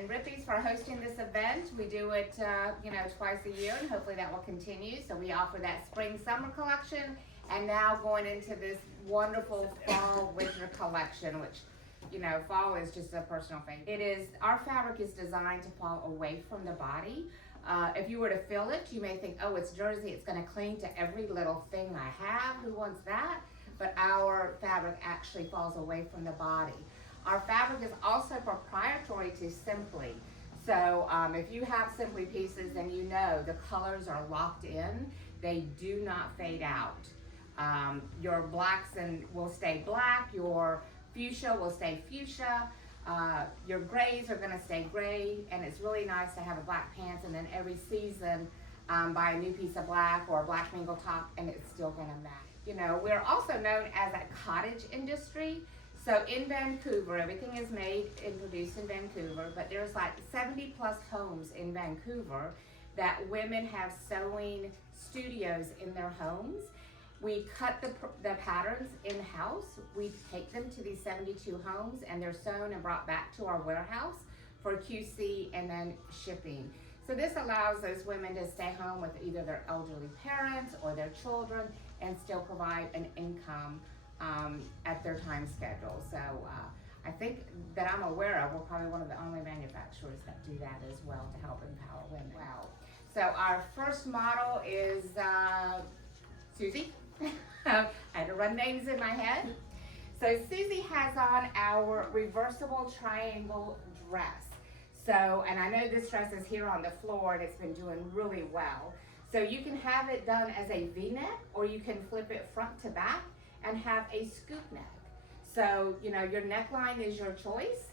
and Rippies for hosting this event. We do it, twice a year, and hopefully that will continue. So we offer that spring-summer collection, and now going into this wonderful fall-winter collection, which, fall is just a personal favorite. Our fabric is designed to fall away from the body. If you were to feel it, you may think, oh, it's jersey, it's going to cling to every little thing I have. Who wants that? But our fabric actually falls away from the body. Our fabric is also proprietary to Sympli. So if you have Sympli pieces, then the colors are locked in. They do not fade out. Your blacks will stay black, your fuchsia will stay fuchsia, your grays are going to stay gray, and it's really nice to have a black pants and then every season buy a new piece of black or a black mingle top, and it's still going to match. We're also known as a cottage industry. So in Vancouver, everything is made and produced in Vancouver, but there's like 70 plus homes in Vancouver that women have sewing studios in their homes. We cut the patterns in-house. We take them to these 72 homes, and they're sewn and brought back to our warehouse for QC and then shipping. So this allows those women to stay home with either their elderly parents or their children and still provide an income at their time schedule. So I think that I'm aware of, we're probably one of the only manufacturers that do that as well to help empower women. Wow. So our first model is Susie. I had to run names in my head. So Susie has on our reversible triangle dress. So, and I know this dress is here on the floor and it's been doing really well. So you can have it done as a V-neck, or you can flip it front to back and have a scoop neck. So, your neckline is your choice.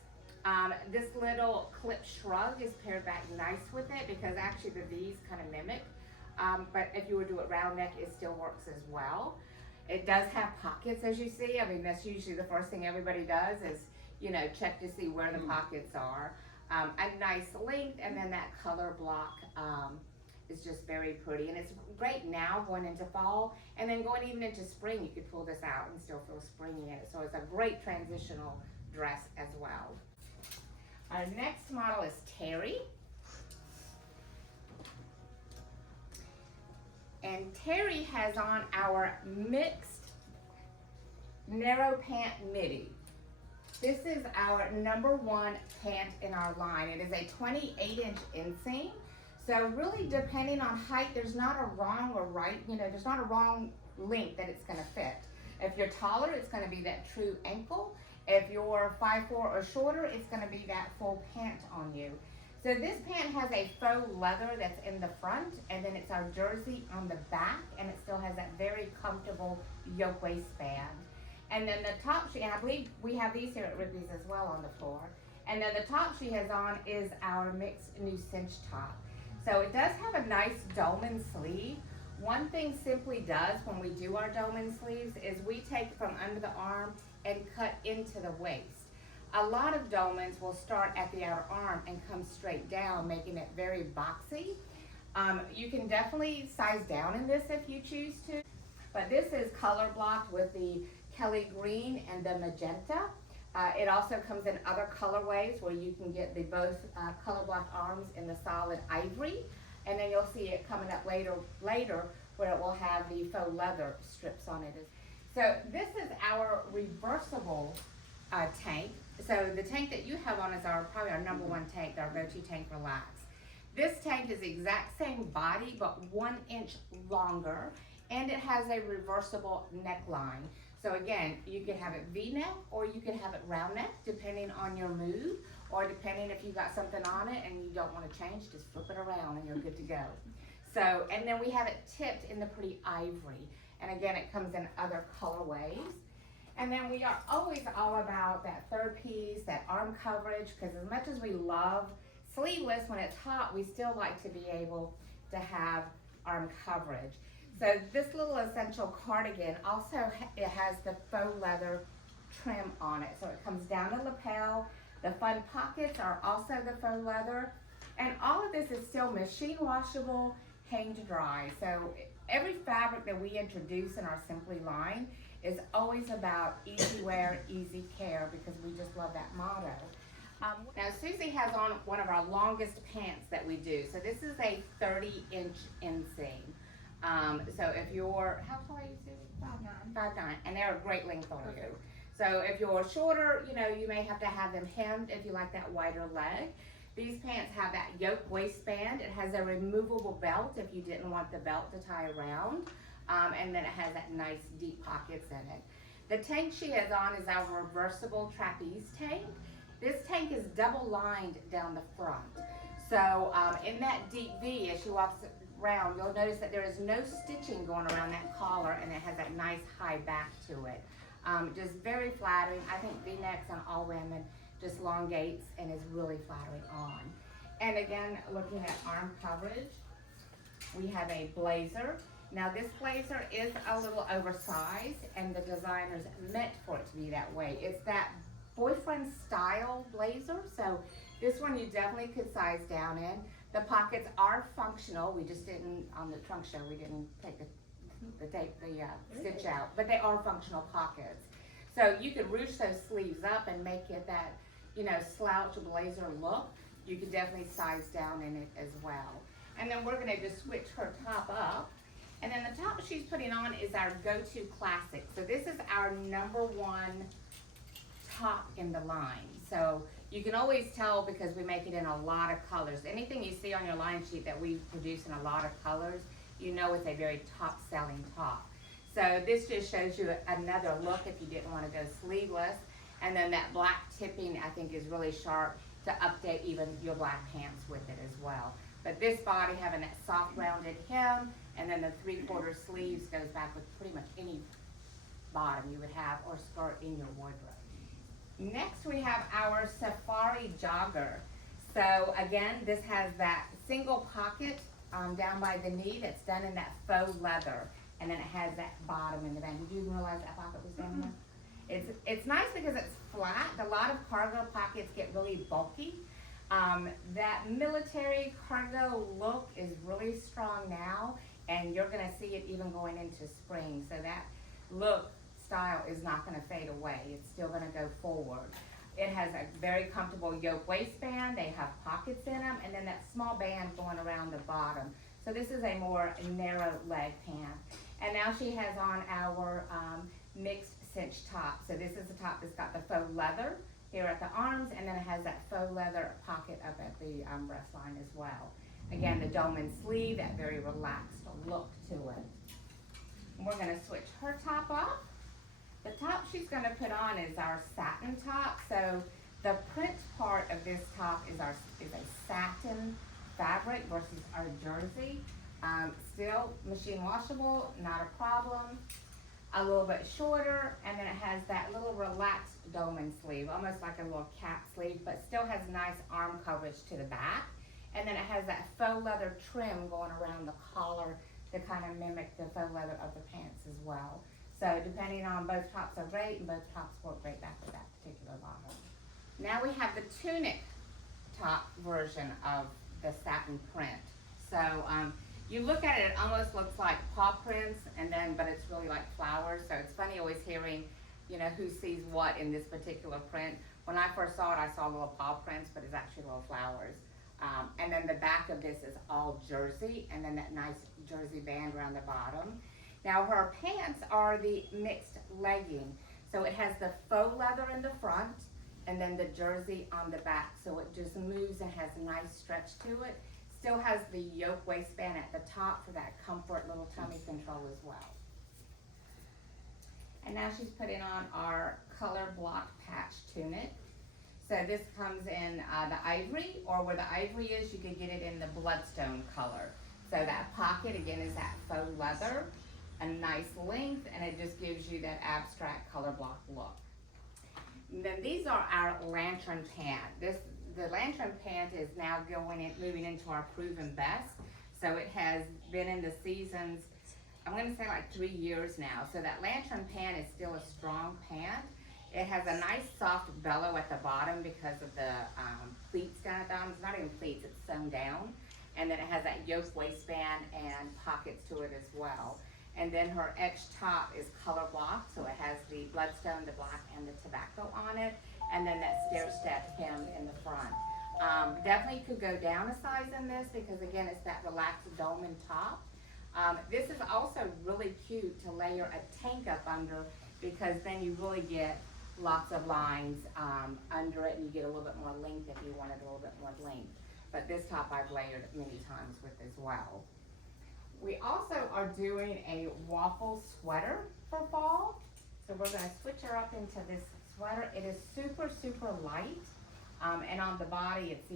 This little clip shrug is paired back nice with it because actually the V's kind of mimic. But if you were to do it round neck, it still works as well. It does have pockets, as you see. I mean, that's usually the first thing everybody does is, check to see where the pockets are. A nice length, and then that color block is just very pretty. And it's great now going into fall, and then going even into spring, you could pull this out and still feel springy in it. So it's a great transitional dress as well. Our next model is Terry. And Terry has on our mixed narrow pant midi. This is our #1 pant in our line. It is a 28-inch inseam. So really, depending on height, there's not a wrong or right, there's not a wrong length that it's gonna fit. If you're taller, it's gonna be that true ankle. If you're 5'4" or shorter, it's gonna be that full pant on you. So this pant has a faux leather that's in the front, and then it's our jersey on the back, and it still has that very comfortable yoke waistband. And then the top and I believe we have these here at Ripley's as well on the floor. And then the top she has on is our mixed new cinch top. So it does have a nice dolman sleeve. One thing Sympli does when we do our dolman sleeves is we take from under the arm and cut into the waist. A lot of dolmans will start at the outer arm and come straight down, making it very boxy. You can definitely size down in this if you choose to, but this is color blocked with the Kelly green and the magenta. It also comes in other colorways where you can get the both color blocked arms in the solid ivory, and then you'll see it coming up later where it will have the faux leather strips on it. So this is our reversible tank. So the tank that you have on is probably our #1 tank, our go-to tank for lax. This tank is the exact same body but 1 inch longer, and it has a reversible neckline. So again, you can have it V-neck or you can have it round neck depending on your mood, or depending if you got something on it and you don't want to change, just flip it around and you're good to go. So, and then we have it tipped in the pretty ivory. And again, it comes in other colorways. And then we are always all about that third piece, that arm coverage, because as much as we love sleeveless when it's hot, we still like to be able to have arm coverage. So this little essential cardigan also it has the faux leather trim on it. So it comes down the lapel. The fun pockets are also the faux leather. And all of this is still machine washable, hang to dry. So every fabric that we introduce in our Sympli line is always about easy wear, easy care, because we just love that motto. Now Susie has on one of our longest pants that we do. So this is a 30-inch inseam. So if you're, how tall are you, Susie? 5'9". 5'9", and they're a great length on you. So if you're shorter, you know, you may have to have them hemmed if you like that wider leg. These pants have that yoke waistband. It has a removable belt if you didn't want the belt to tie around. And then it has that nice deep pockets in it. The tank she has on is our reversible trapeze tank. This tank is double lined down the front. So in that deep V, as she walks around, you'll notice that there is no stitching going around that collar, and it has that nice high back to it. Just very flattering. I think V-necks on all women just elongates and is really flattering on. And again, looking at arm coverage, we have a blazer. Now this blazer is a little oversized, and the designer's meant for it to be that way. It's that boyfriend style blazer, so this one you definitely could size down in. The pockets are functional. We just didn't, on the trunk show, we didn't take the stitch out, but they are functional pockets. So you could ruche those sleeves up and make it that, you know, slouch blazer look. You could definitely size down in it as well. And then we're gonna just switch her top up. And then the top she's putting on is our go-to classic. So this is our #1 top in the line. So you can always tell because we make it in a lot of colors. Anything you see on your line sheet that we produce in a lot of colors, you know it's a very top selling top. So this just shows you another look if you didn't want to go sleeveless. And then that black tipping I think is really sharp to update even your black pants with it as well. But this body having that soft rounded hem, and then the 3/4 sleeves goes back with pretty much any bottom you would have or skirt in your wardrobe. Next we have our safari jogger. So again, this has that single pocket down by the knee that's done in that faux leather, and then it has that bottom in the band. Did you realize that pocket was down there? It's nice because it's flat. A lot of cargo pockets get really bulky. That military cargo look is really strong now, and you're gonna see it even going into spring. So that look style is not gonna fade away. It's still gonna go forward. It has a very comfortable yoke waistband. They have pockets in them, and then that small band going around the bottom. So this is a more narrow leg pant. And now she has on our mixed cinch top. So this is the top that's got the faux leather here at the arms, and then it has that faux leather pocket up at the breast line as well. Again, the dolman sleeve, that very relaxed look to it. And we're gonna switch her top off. The top she's gonna put on is our satin top. So the print part of this top is a satin fabric versus our jersey. Still machine washable, not a problem. A little bit shorter, and then it has that little relaxed dolman sleeve, almost like a little cap sleeve, but still has nice arm coverage to the back. And then it has that faux leather trim going around the collar to kind of mimic the faux leather of the pants as well. So depending on, both tops are great, and both tops work great back with that particular bottom. Now we have the tunic top version of the satin print. So you look at it, it almost looks like paw prints, but it's really like flowers. So it's funny always hearing, you know, who sees what in this particular print. When I first saw it, I saw little paw prints, but it's actually little flowers. And then the back of this is all jersey, and then that nice jersey band around the bottom. Now her pants are the mixed legging. So it has the faux leather in the front, and then the jersey on the back. So it just moves and has a nice stretch to it. Still has the yoke waistband at the top for that comfort little tummy control as well. And now she's putting on our color block patch tunic. So this comes in the ivory, or where the ivory is, you could get it in the bloodstone color. So that pocket again is that faux leather, a nice length, and it just gives you that abstract color block look. And then these are our lantern pant. The lantern pant is now moving into our proven best. So it has been in the seasons, I'm gonna say like 3 years now. So that lantern pant is still a strong pant. It has a nice soft bellow at the bottom because of the pleats down at the bottom. It's not even pleats, it's sewn down. And then it has that yoke waistband and pockets to it as well. And then her etched top is color block, so it has the bloodstone, the black, and the tobacco on it. And then that stair step hem in the front. Definitely could go down a size in this because again, it's that relaxed dolman top. This is also really cute to layer a tank up under because then you really get lots of lines under it and you get a little bit more length if you wanted a little bit more length. But this top I've layered many times with as well. We also are doing a waffle sweater for fall. So we're gonna switch her up into this sweater. It is super, super light. And on the body, it's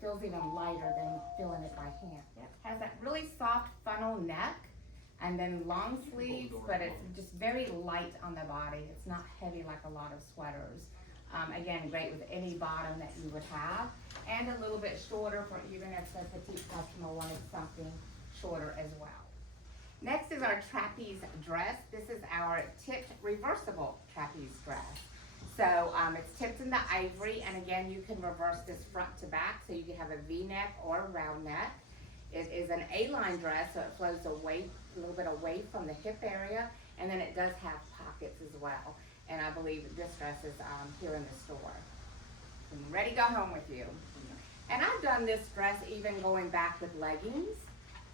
feels even lighter than feeling it by hand. It has that really soft funnel neck and then long sleeves, but it's just very light on the body. It's not heavy like a lot of sweaters. Again, great with any bottom that you would have, and a little bit shorter for even if the petite customer wanted something shorter as well. Next is our trapeze dress. This is our tipped reversible trapeze dress. So it's tipped in the ivory, and again, you can reverse this front to back, so you can have a V-neck or a round neck. It is an A-line dress, so it flows away, a little bit away from the hip area, and then it does have pockets as well. And I believe this dress is here in the store. I'm ready to go home with you. And I've done this dress even going back with leggings.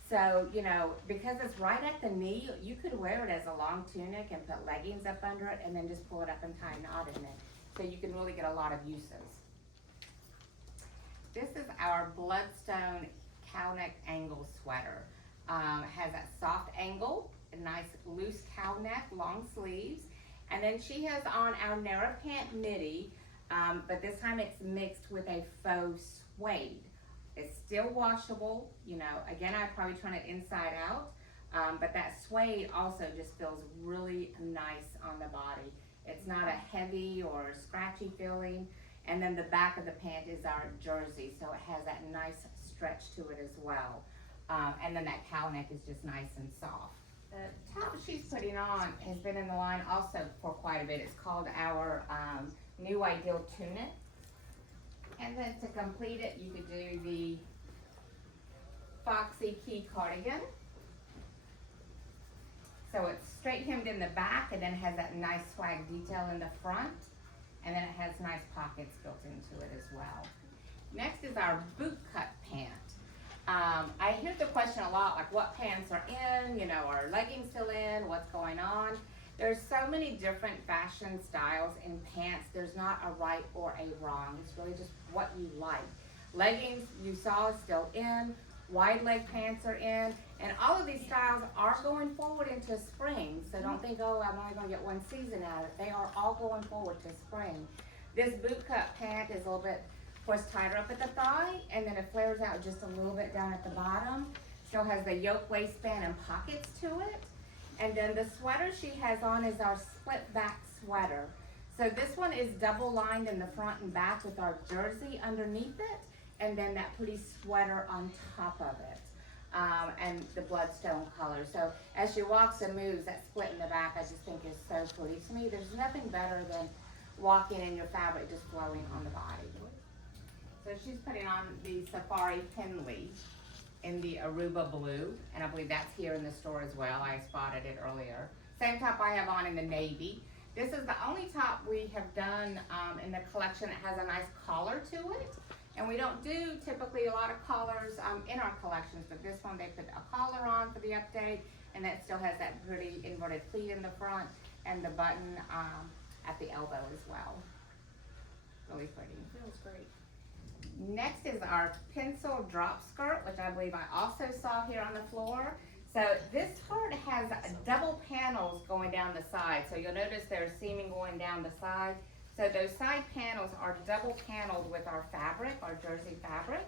So, you know, because it's right at the knee, you could wear it as a long tunic and put leggings up under it and then just pull it up and tie a knot in it. So you can really get a lot of uses. This is our bloodstone cow neck angle sweater. It has that soft angle, a nice loose cow neck, long sleeves. And then she has on our narrow pant midi, but this time it's mixed with a faux suede. It's still washable, you know, again, I'd probably turn it inside out, but that suede also just feels really nice on the body. It's not a heavy or scratchy feeling. And then the back of the pant is our jersey, so it has that nice stretch to it as well. And then that cow neck is just nice and soft. The top she's putting on has been in the line also for quite a bit. It's called our New Ideal Tunic. And then to complete it, you could do the Foxy Key cardigan. So it's straight hemmed in the back and then has that nice swag detail in the front. And then it has nice pockets built into it as well. Next is our boot cut pant. I hear the question a lot, like what pants are in, you know, are leggings still in, what's going on? There's so many different fashion styles in pants. There's not a right or a wrong. It's really just what you like. Leggings, you saw, is still in. Wide leg pants are in. And all of these styles are going forward into spring. So don't think, oh, I'm only going to get one season out of it. They are all going forward to spring. This boot cut pant is a little bit, of course, tighter up at the thigh. And then it flares out just a little bit down at the bottom. Still has the yoke waistband and pockets to it. And then the sweater she has on is our split back sweater. So this one is double lined in the front and back with our jersey underneath it, and then that pretty sweater on top of it, and the bloodstone color. So as she walks and moves, that split in the back I just think is so pretty. To me, there's nothing better than walking in your fabric just flowing on the body. So she's putting on the Safari Pinley in the Aruba blue, and I believe that's here in the store as well. I spotted it earlier. Same top I have on in the navy. This is the only top we have done in the collection that has a nice collar to it. And we don't do typically a lot of collars in our collections, but this one they put a collar on for the update, and that still has that pretty inverted pleat in the front and the button at the elbow as well. Really pretty. Feels great. Next is our pencil drop skirt, which I believe I also saw here on the floor. So this skirt has double panels going down the side. So you'll notice there's seaming going down the side. So those side panels are double paneled with our fabric, our jersey fabric.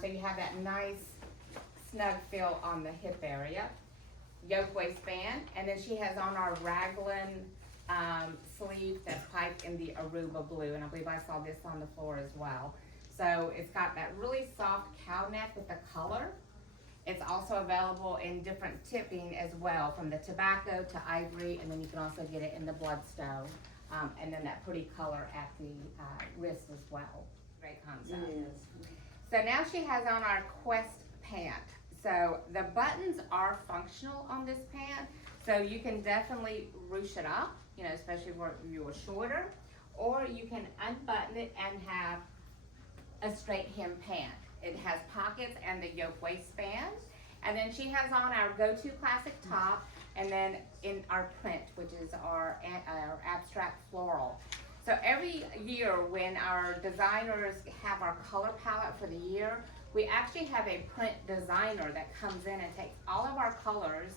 So you have that nice snug feel on the hip area. Yoke waistband, and then she has on our raglan sleeve that's piped in the Aruba blue, and I believe I saw this on the floor as well. So it's got that really soft cow neck with the color. It's also available in different tipping as well, from the tobacco to ivory, and then you can also get it in the bloodstone, and then that pretty color at the wrist as well. Great concept. Yes. So now she has on our Quest pant. So the buttons are functional on this pant, so you can definitely ruche it up, you know, especially if you are shorter, or you can unbutton it and have a straight hem pant. It has pockets and the yoke waistband, and then she has on our go-to classic top, and then in our print, which is our abstract floral. So every year when our designers have our color palette for the year, we actually have a print designer that comes in and takes all of our colors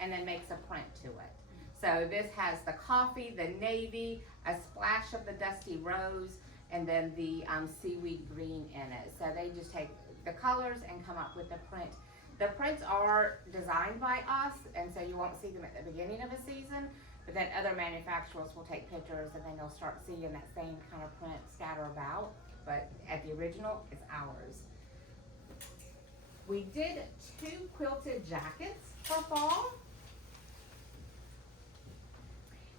and then makes a print to it. So this has the coffee, the navy, a splash of the dusty rose, and then the seaweed green in it. So they just take the colors and come up with the print. The prints are designed by us, and so you won't see them at the beginning of a season, but then other manufacturers will take pictures and then you'll start seeing that same kind of print scatter about, but at the original, it's ours. We did 2 quilted jackets for fall.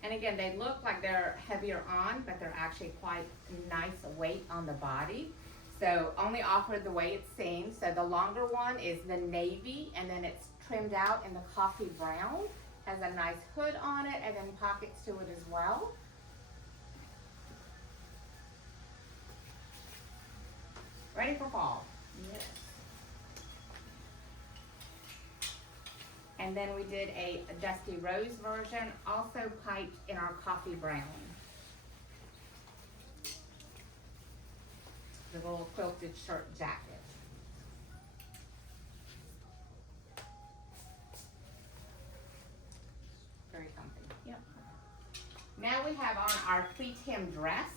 And again, they look like they're heavier on, but they're actually quite nice weight on the body. So only offered the way it's seen. So the longer one is the navy, and then it's trimmed out in the coffee brown. Has a nice hood on it, and then pockets to it as well. Ready for fall. Yes. And then we did a dusty rose version, also piped in our coffee brown. The little quilted shirt jacket. Very comfy. Yep. Now we have on our pleat hem dress.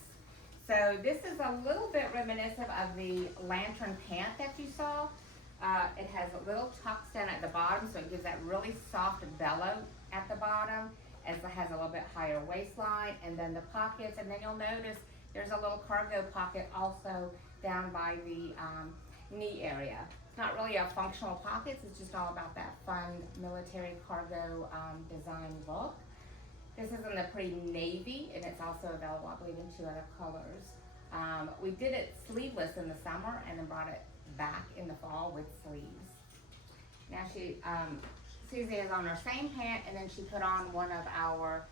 So this is a little bit reminiscent of the lantern pant that you saw. It has a little tucks in at the bottom, so it gives that really soft bellow at the bottom, as it has a little bit higher waistline, and then the pockets, and then you'll notice there's a little cargo pocket also down by the knee area. It's not really a functional pockets, it's just all about that fun military cargo design look. This is in the pretty navy, and it's also available, I believe, in 2 other colors. We did it sleeveless in the summer and then brought it back in the fall with sleeves. Now Susie has on her same pant, and then she put on one of our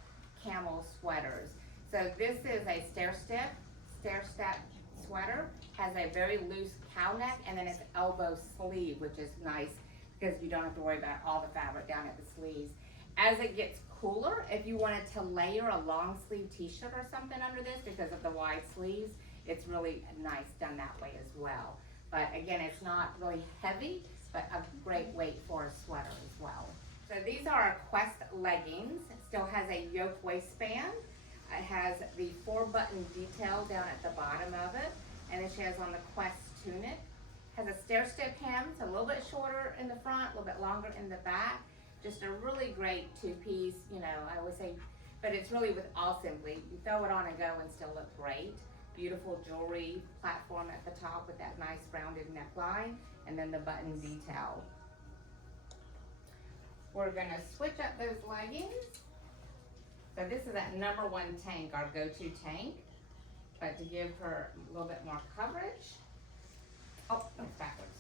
camel sweaters. So this is a stair step sweater, has a very loose cow neck, and then it's elbow sleeve, which is nice because you don't have to worry about all the fabric down at the sleeves. As it gets cooler, if you wanted to layer a long sleeve t-shirt or something under this because of the wide sleeves, it's really nice done that way as well. But again, it's not really heavy, but a great weight for a sweater as well. So these are our Quest leggings. It still has a yoke waistband. It has the 4-button detail down at the bottom of it. And then she has on the Quest tunic. Has a stair-step hem, so a little bit shorter in the front, a little bit longer in the back. Just a really great 2-piece, you know, I would say, but it's really with all Sympli. You throw it on and go and still look great. Beautiful jewelry platform at the top with that nice rounded neckline, and then the button detail. We're gonna switch up those leggings. So this is that number 1 tank, our go-to tank, but to give her a little bit more coverage. Oh, it's backwards.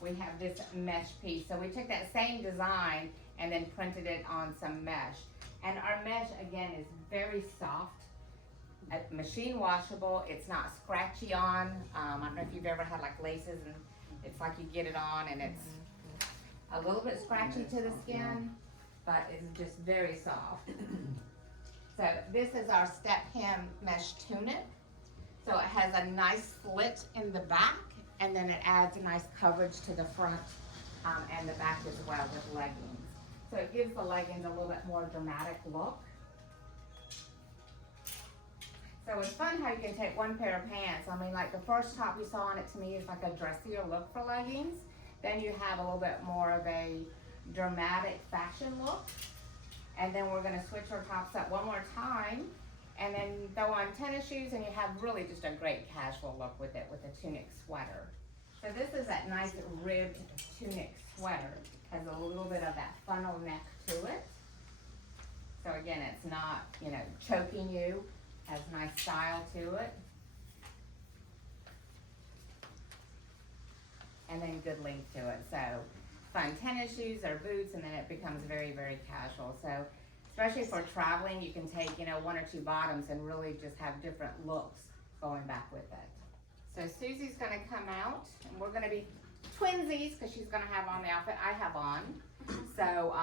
We have this mesh piece. So we took that same design and then printed it on some mesh. And our mesh, again, is very soft, machine washable. It's not scratchy on. I don't know if you've ever had like laces and it's like you get it on and it's a little bit scratchy to the skin, but it's just very soft. So this is our step hem mesh tunic. So it has a nice slit in the back, and then it adds a nice coverage to the front and the back as well with leggings. So it gives the leggings a little bit more dramatic look. So it's fun how you can take one pair of pants. I mean, like the first top you saw on it to me is like a dressier look for leggings. Then you have a little bit more of a dramatic fashion look. And then we're gonna switch our tops up one more time and then throw on tennis shoes, and you have really just a great casual look with it with a tunic sweater. So this is that nice ribbed tunic sweater. Has a little bit of that funnel neck to it. So again, it's not, you know, choking you. Has nice style to it. good length to it. So fun tennis shoes or boots, and then it becomes very, very casual. So especially for traveling, you can take, you know, 1 or 2 bottoms and really just have different looks going back with it. So Susie's gonna come out, and we're gonna be twinsies because she's gonna have on the outfit I have on. So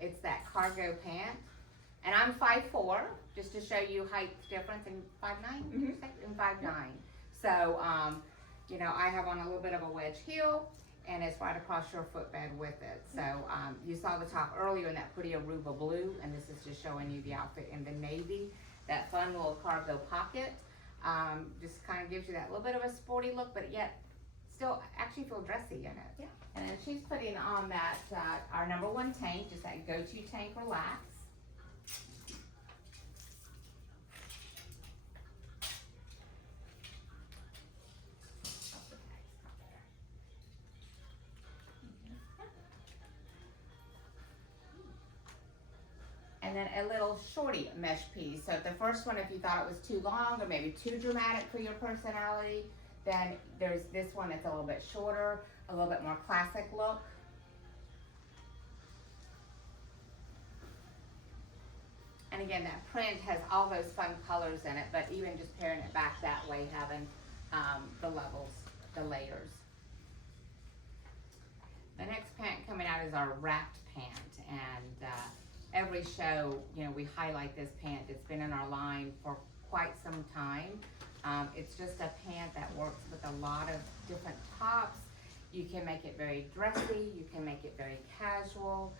it's that cargo pant, and I'm 5'4", just to show you height difference in 5'9", and 5'9". So you know, I have on a little bit of a wedge heel, and it's right across your footbed with it. So you saw the top earlier in that pretty Aruba blue, and this is just showing you the outfit in the navy. That fun little cargo pocket just kind of gives you that little bit of a sporty look, but yet still actually feel dressy in it. Yeah. And then she's putting on that our #1 tank, just that go-to tank relax. And then a little shorty mesh piece. So the first one, if you thought it was too long or maybe too dramatic for your personality, then there's this one that's a little bit shorter, a little bit more classic look. And again, that print has all those fun colors in it, but even just pairing it back that way, having the levels, the layers. The next pant coming out is our wrapped pant, and every show, you know, we highlight this pant. It's been in our line for quite some time. It's just a pant that works with a lot of different tops. You can make it very dressy, you can make it very casual.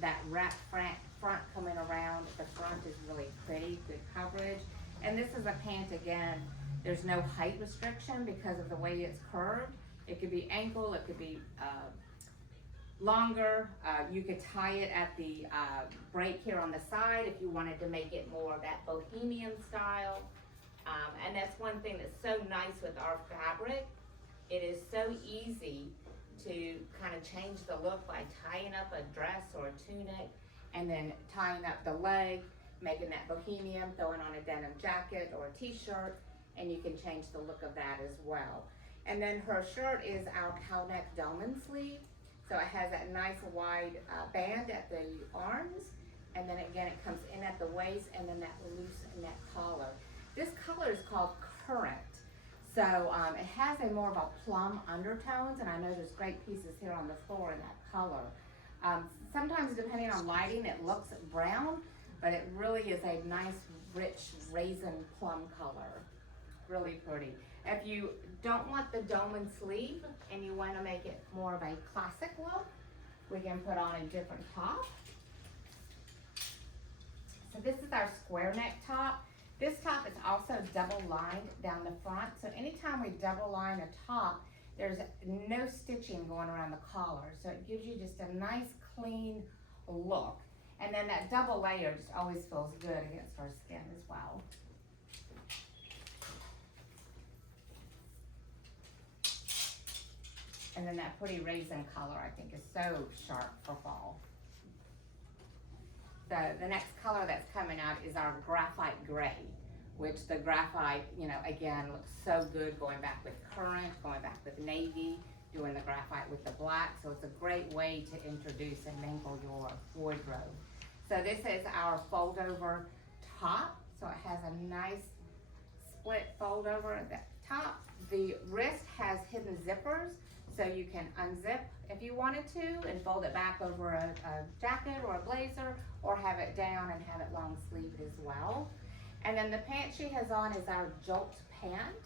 That wrap front coming around the front is really pretty, good coverage. And this is a pant, again, there's no height restriction because of the way it's curved. It could be ankle, it could be longer. You could tie it at the break here on the side if you wanted to make it more of that bohemian style. And that's one thing that's so nice with our fabric. It is so easy to kind of change the look by tying up a dress or a tunic and then tying up the leg, making that bohemian, throwing on a denim jacket or a t-shirt, and you can change the look of that as well. And then her shirt is our cow neck dolman sleeve. So it has that nice wide band at the arms, and then again it comes in at the waist, and then that loose neck collar. This color is called Current. So it has a more of a plum undertones, and I know there's great pieces here on the floor in that color. Sometimes depending on lighting it looks brown, but it really is a nice rich raisin plum color. Really pretty. If you don't want the dolman sleeve and you want to make it more of a classic look, we can put on a different top. So this is our square neck top. This top is also double lined down the front. So anytime we double line a top, there's no stitching going around the collar. So it gives you just a nice clean look. And then that double layer just always feels good against our skin as well. And then that pretty raisin color I think is so sharp for fall. The next color that's coming out is our graphite gray, which the graphite, you know, again, looks so good going back with currant, going back with navy, doing the graphite with the black. So it's a great way to introduce and mingle your wardrobe. So this is our fold over top. So it has a nice split fold over at the top. The wrist has hidden zippers, so you can unzip if you wanted to and fold it back over a jacket or a blazer, or have it down and have it long sleeved as well. And then the pant she has on is our Jolt pant.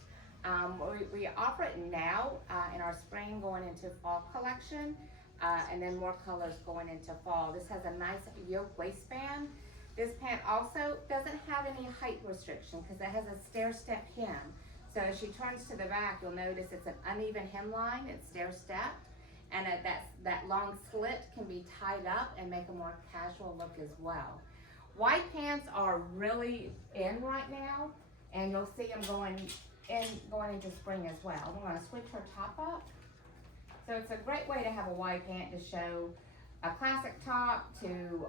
We offer it now in our spring going into fall collection, and then more colors going into fall. This has a nice yoke waistband. This pant also doesn't have any height restriction because it has a stair-step hem. So as she turns to the back, you'll notice it's an uneven hemline, it's stair-stepped, and that long slit can be tied up and make a more casual look as well. White pants are really in right now, and you'll see them going into spring as well. I'm gonna switch her top up. So it's a great way to have a white pant to show a classic top to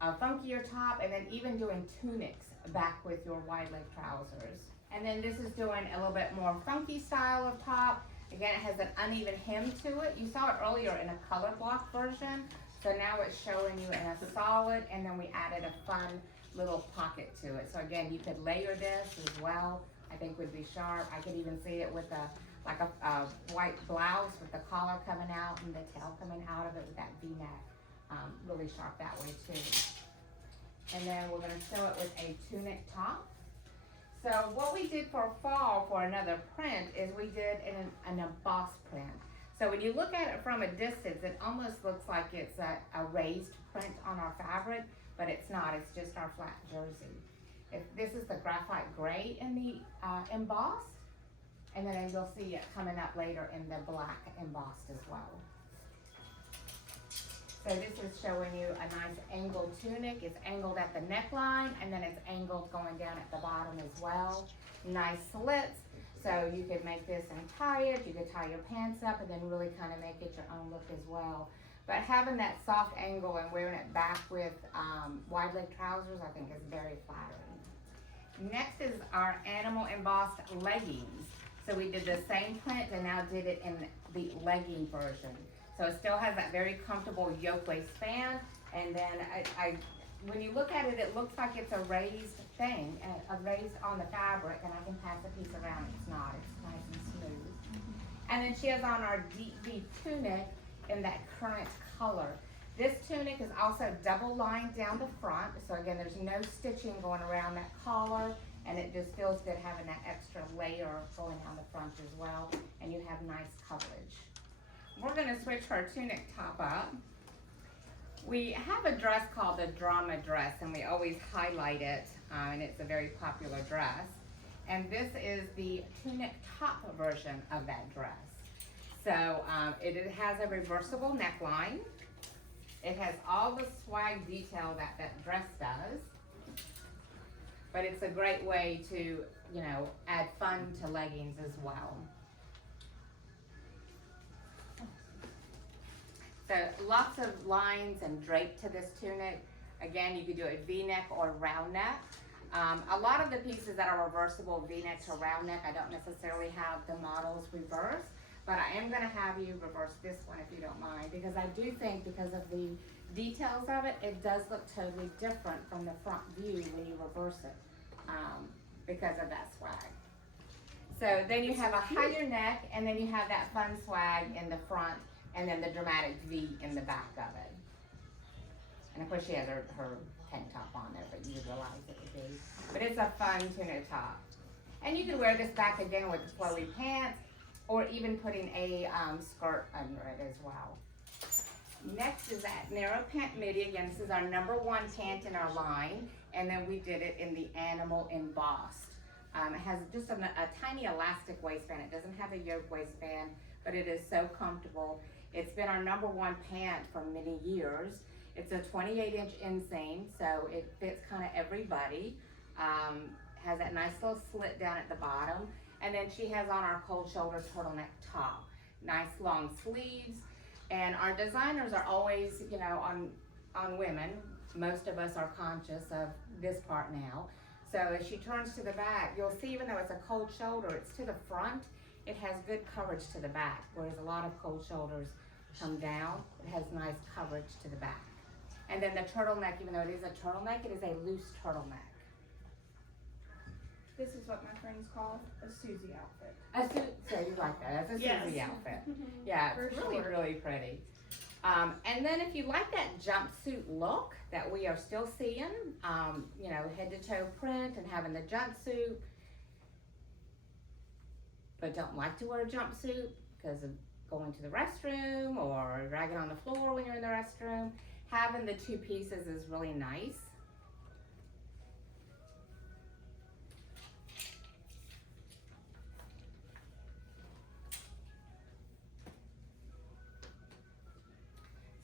a funkier top, and then even doing tunics back with your wide leg trousers. And then this is doing a little bit more funky style of top. Again, it has an uneven hem to it. You saw it earlier in a color block version. So now it's showing you in a solid, and then we added a fun little pocket to it. So again, you could layer this as well. I think would be sharp. I could even see it with a white blouse with the collar coming out and the tail coming out of it with that V-neck. Really sharp that way too. And then we're gonna sew it with a tunic top. So what we did for fall for another print is we did an embossed print. So when you look at it from a distance, it almost looks like it's a raised print on our fabric, but it's not, it's just our flat jersey. This is the graphite gray in the embossed, and then you'll see it coming up later in the black embossed as well. So this is showing you a nice angled tunic. It's angled at the neckline, and then it's angled going down at the bottom as well. Nice slits, so you could make this and tie it. You could tie your pants up and then really kind of make it your own look as well. But having that soft angle and wearing it back with wide leg trousers, I think is very flattering. Next is our animal embossed leggings. So we did the same print and now did it in the legging version. So it still has that very comfortable yoke waistband, and then when you look at it, it looks like it's a raised thing, raised on the fabric, and I can pass a piece around. It's not. It's nice and smooth. And then she has on our deep V tunic in that currant color. This tunic is also double lined down the front, so again, there's no stitching going around that collar, and it just feels good having that extra layer going down the front as well, and you have nice coverage. We're gonna switch her tunic top up. We have a dress called the drama dress, and we always highlight it, and it's a very popular dress. And this is the tunic top version of that dress. So it has a reversible neckline. It has all the swag detail that that dress does. But it's a great way to, you know, add fun to leggings as well. So lots of lines and drape to this tunic. Again, you could do a V-neck or round neck. A lot of the pieces that are reversible V-neck to round neck, I don't necessarily have the models reverse, but I am gonna have you reverse this one if you don't mind, because I do think because of the details of it, it does look totally different from the front view when you reverse it, because of that swag. So then you have a higher neck, and then you have that fun swag in the front, and then the dramatic V in the back of it. And of course she has her tank top on there, but you would realize it would be. But it's a fun tunic top. And you can wear this back again with flowy pants, or even putting a skirt under it as well. Next is that narrow pant midi. Again, this is our #1 pant in our line, and then we did it in the animal embossed. It has just a tiny elastic waistband. It doesn't have a yoke waistband, but it is so comfortable. It's been our #1 pant for many years. It's a 28-inch inseam, so it fits kind of everybody. Has that nice little slit down at the bottom. And then she has on our cold shoulder turtleneck top. Nice long sleeves. And our designers are always, you know, on women. Most of us are conscious of this part now. So as she turns to the back, you'll see even though it's a cold shoulder, it's to the front, it has good coverage to the back. Whereas a lot of cold shoulders come down, it has nice coverage to the back. And then the turtleneck, even though it is a turtleneck, it is a loose turtleneck. This is what my friends call a Susie outfit. So you like that? That's a Yes. Susie outfit. Yeah, it's For really, sure. really pretty. And then if you like that jumpsuit look that we are still seeing, you know, head to toe print and having the jumpsuit, but don't like to wear a jumpsuit because of going to the restroom or dragging on the floor when you're in the restroom, having the two pieces is really nice.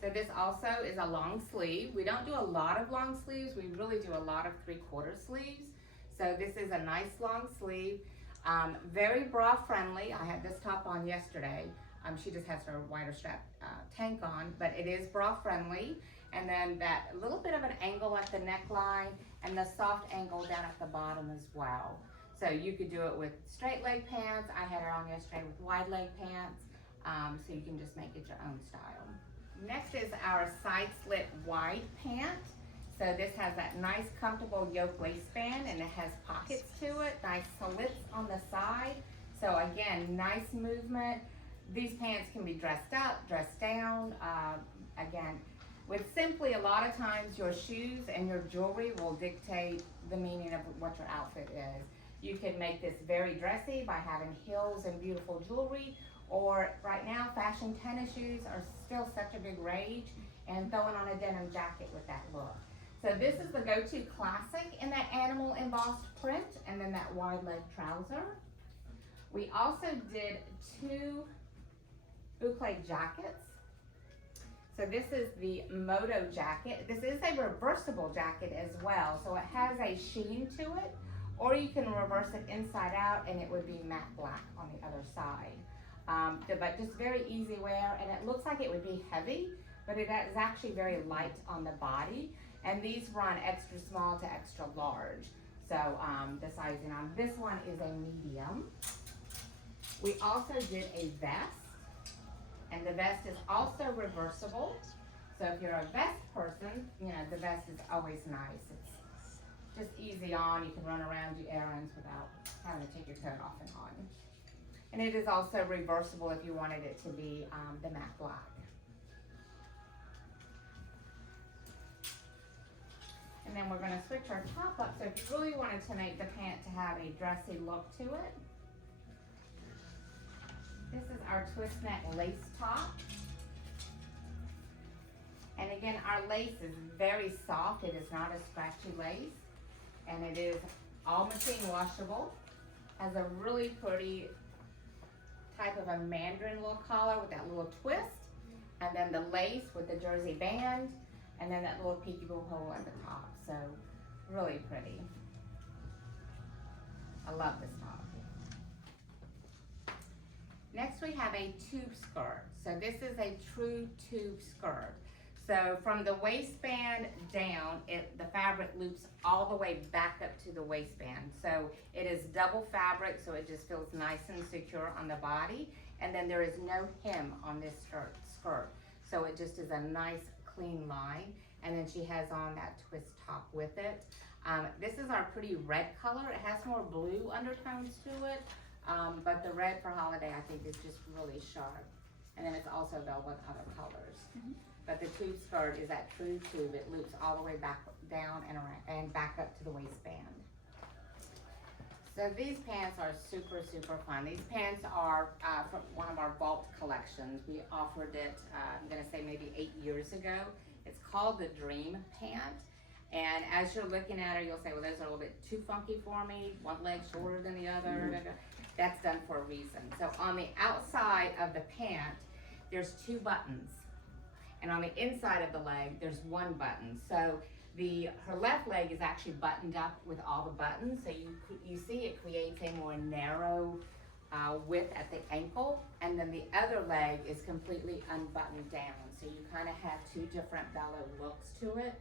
So this also is a long sleeve. We don't do a lot of long sleeves. We really do a lot of 3/4 sleeves. So this is a nice long sleeve. Very bra friendly. I had this top on yesterday. She just has her wider strap tank on, but it is bra friendly. And then that little bit of an angle at the neckline and the soft angle down at the bottom as well. So you could do it with straight leg pants. I had her on yesterday with wide leg pants. So you can just make it your own style. Next is our side slit wide pant. So this has that nice comfortable yoke waistband and it has pockets to it, nice slits on the side. So again, nice movement. These pants can be dressed up, dressed down. Again, with Sympli, a lot of times your shoes and your jewelry will dictate the meaning of what your outfit is. You can make this very dressy by having heels and beautiful jewelry, or right now, fashion tennis shoes are still such a big rage, and throwing on a denim jacket with that look. So this is the go-to classic in that animal embossed print, and then that wide leg trouser. We also did 2 boucle jackets. So this is the Moto jacket. This is a reversible jacket as well. So it has a sheen to it, or you can reverse it inside out and it would be matte black on the other side. But just very easy wear, and it looks like it would be heavy, but it is actually very light on the body. And these run extra small to extra large. So the sizing on this one is a medium. We also did a vest. And the vest is also reversible. So if you're a vest person, you know, the vest is always nice. It's just easy on. You can run around, do errands without having to take your coat off and on. And it is also reversible if you wanted it to be the matte black. And then we're gonna switch our top up. So if you really wanted to make the pant to have a dressy look to it, this is our twist neck lace top. And again, our lace is very soft. It is not a scratchy lace. And it is all machine washable. Has a really pretty type of a mandarin little collar with that little twist. And then the lace with the jersey band. And then that little peekaboo hole at the top. So really pretty. I love this top. Next we have a tube skirt. So this is a true tube skirt. So from the waistband down, the fabric loops all the way back up to the waistband. So it is double fabric, so it just feels nice and secure on the body. And then there is no hem on this skirt. So it just is a nice clean line. And then she has on that twist top with it. This is our pretty red color. It has more blue undertones to it. But the red for holiday, I think, is just really sharp. And then it's also available in other colors. But the tube skirt is that true tube. It loops all the way back down and around and back up to the waistband. So these pants are super, super fun. These pants are from one of our Vault collections. We offered it, I'm gonna say maybe 8 years ago. It's called the Dream Pant. And as you're looking at her, you'll say, well, those are a little bit too funky for me. One leg shorter than the other. That's done for a reason. So on the outside of the pant, there's 2 buttons. And on the inside of the leg, there's 1 button. So her left leg is actually buttoned up with all the buttons. So you see it creates a more narrow width at the ankle. And then the other leg is completely unbuttoned down. So you kind of have 2 different bellow looks to it.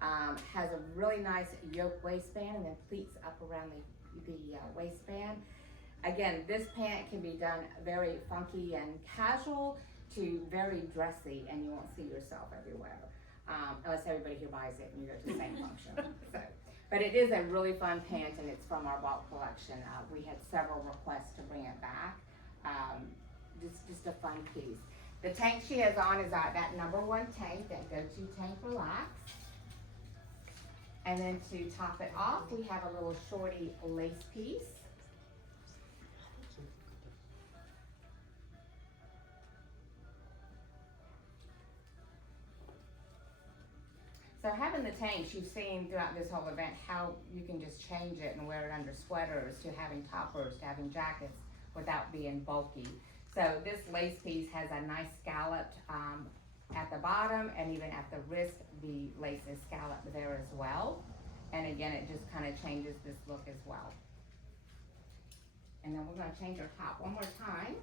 Has a really nice yoke waistband and then pleats up around the waistband. Again, this pant can be done very funky and casual to very dressy, and you won't see yourself everywhere. Unless everybody here buys it and you go to the same function. But it is a really fun pant, and it's from our Vault collection. We had several requests to bring it back. Just a fun piece. The tank she has on is that #1 tank, that go-to tank relax. And then to top it off, we have a little shorty lace piece. So having the tanks, you've seen throughout this whole event how you can just change it and wear it under sweaters, to having toppers, to having jackets without being bulky. So this lace piece has a nice scalloped at the bottom, and even at the wrist, the lace is scalloped there as well. And again, it just kind of changes this look as well. And then we're gonna change our top one more time.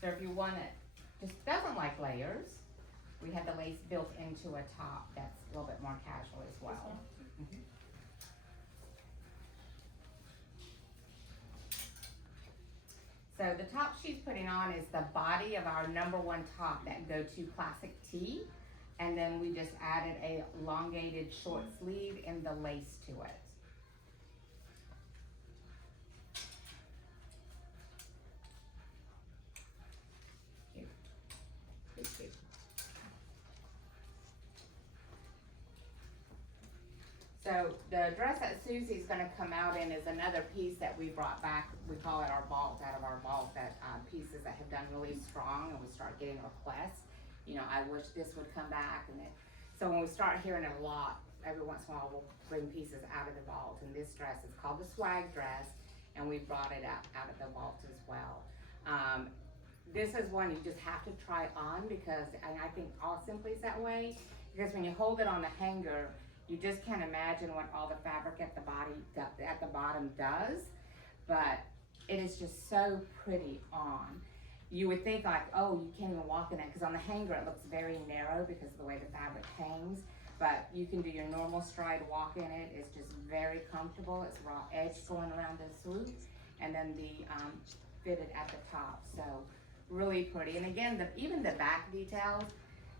So if you want it, just doesn't like layers, We have the lace built into a top that's a little bit more casual as well. Mhm. So the top she's putting on is the body of our #1 top, that go-to classic tee. And then we just added a elongated short sleeve in the lace to it. Cute. Cute, cute. So the dress that Susie's gonna come out in is another piece that we brought back. We call it our vault, out of our vault, that pieces that have done really strong, and we start getting requests. You know, I wish this would come back, and it, so when we start hearing it a lot, every once in a while we'll bring pieces out of the vault. And this dress is called the swag dress, and we brought it out of the vault as well. This is one you just have to try on, because, and I think all Symply's that way, because when you hold it on the hanger, you just can't imagine what all the fabric at the bottom does, but it is just so pretty on. You would think like, oh, you can't even walk in it, because on the hanger it looks very narrow because of the way the fabric hangs, but you can do your normal stride walk in it. It's just very comfortable. It's raw edge going around the swoop, and then the fitted at the top, so really pretty. And again, even the back details,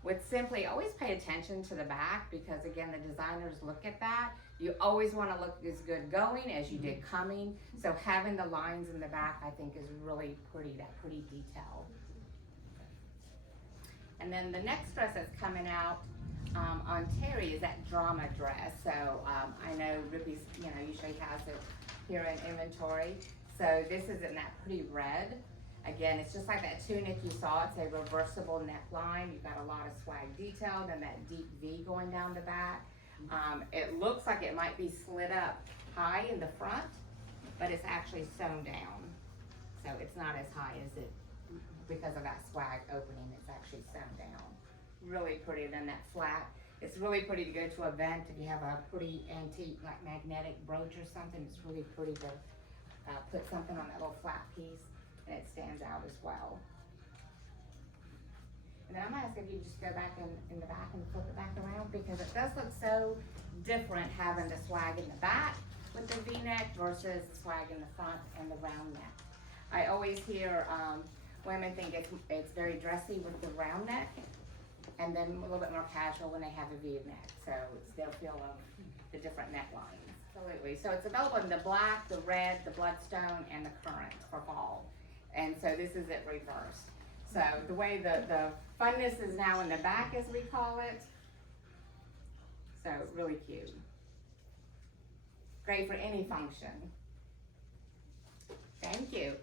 with Sympli, always pay attention to the back, because again, the designers look at that. You always want to look as good going as you did coming. So having the lines in the back, I think, is really pretty, that pretty detail. And then the next dress that's coming out on Terry is that drama dress. So I know Rippy's, usually has it here in inventory. So this is in that pretty red. Again, it's just like that tunic you saw. It's a reversible neckline. You've got a lot of swag detail, then that deep V going down the back. It looks like it might be slid up high in the front, but it's actually sewn down. So it's not as high as it, because of that swag opening, it's actually sewn down. Really pretty. Then that flat, it's really pretty to go to an event. If you have a pretty antique, like magnetic brooch or something, it's really pretty to put something on that little flat piece. And it stands out as well. And then I'm gonna ask if you just go back in the back and flip it back around, because it does look so different having the swag in the back with the V-neck versus the swag in the front and the round neck. I always hear women think it's very dressy with the round neck, and then a little bit more casual when they have a V-neck. So it's their feel of the different necklines. Absolutely. So it's available in the black, the red, the bloodstone, and the currant for fall. And so this is it reversed. So the way the funness is now in the back, as we call it. So really cute. Great for any function. Thank you.